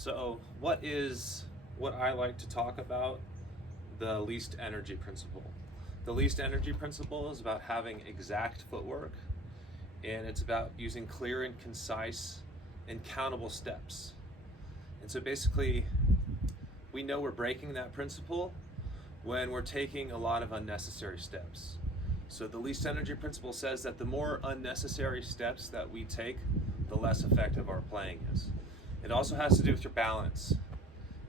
So what I like to talk about, the least energy principle. The least energy principle is about having exact footwork, and it's about using clear and concise and countable steps. And so basically, we know we're breaking that principle when we're taking a lot of unnecessary steps. So the least energy principle says that the more unnecessary steps that we take, the less effective our playing is. It also has to do with your balance.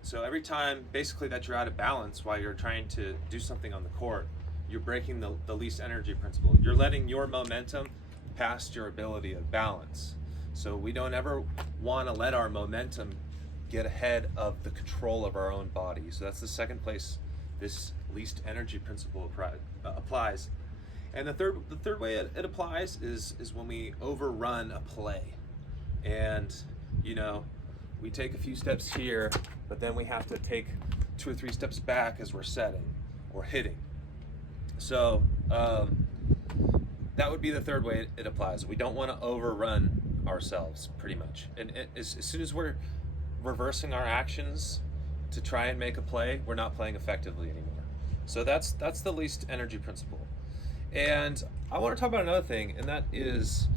So every time basically that you're out of balance while you're trying to do something on the court, you're breaking the least energy principle. You're letting your momentum past your ability of balance. So we don't ever want to let our momentum get ahead of the control of our own body. So that's the second place this least energy principle applies. And the third way it applies is when we overrun a play. And we take a few steps here, but then we have to take 2 or 3 steps back as we're setting or hitting. So that would be the third way it applies. We don't want to overrun ourselves, pretty much. And as soon as we're reversing our actions to try and make a play, we're not playing effectively anymore. So that's the least energy principle. And I want to talk about another thing, and that is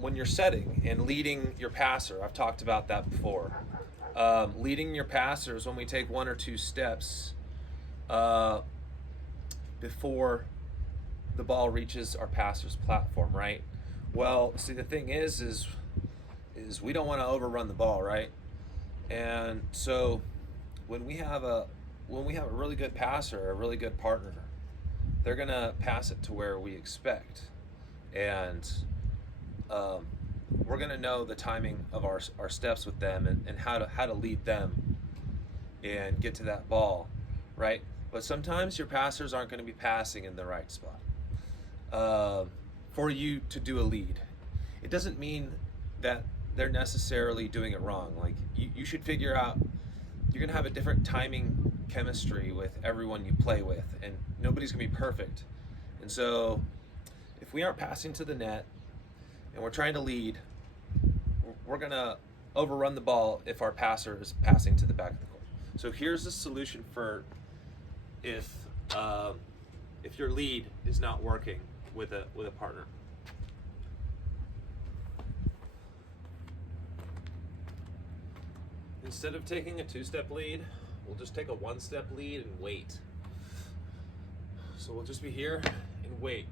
when you're setting and leading your passer. I've talked about that before. Leading your passers when we take 1 or 2 steps before the ball reaches our passer's platform, right? Well, see, the thing is we don't want to overrun the ball, right? And so when we have a really good passer, a really good partner, they're gonna pass it to where we expect, and we're gonna know the timing of our steps with them and how to lead them and get to that ball, right? But sometimes your passers aren't going to be passing in the right spot for you to do a lead. It doesn't mean that they're necessarily doing it wrong. Like you should figure out, you're going to have a different timing chemistry with everyone you play with, and nobody's going to be perfect. And so if we aren't passing to the net and we're trying to lead, we're going to overrun the ball if our passer is passing to the back of the court. So here's the solution for if your lead is not working with a partner. Instead of taking a 2-step lead, we'll just take a 1-step lead and wait. So we'll just be here and wait.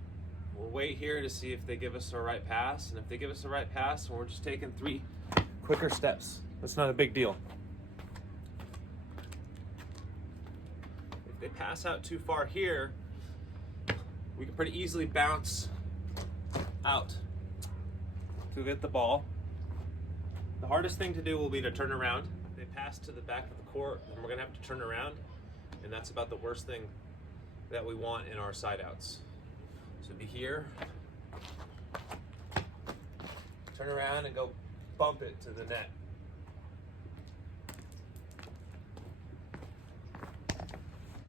We'll wait here to see if they give us the right pass, and if they give us the right pass, we're just taking 3 quicker steps. That's not a big deal. If they pass out too far here, we can pretty easily bounce out to get the ball. The hardest thing to do will be to turn around. If they pass to the back of the court, then we're gonna have to turn around, and that's about the worst thing that we want in our side outs. So be here, turn around and go bump it to the net.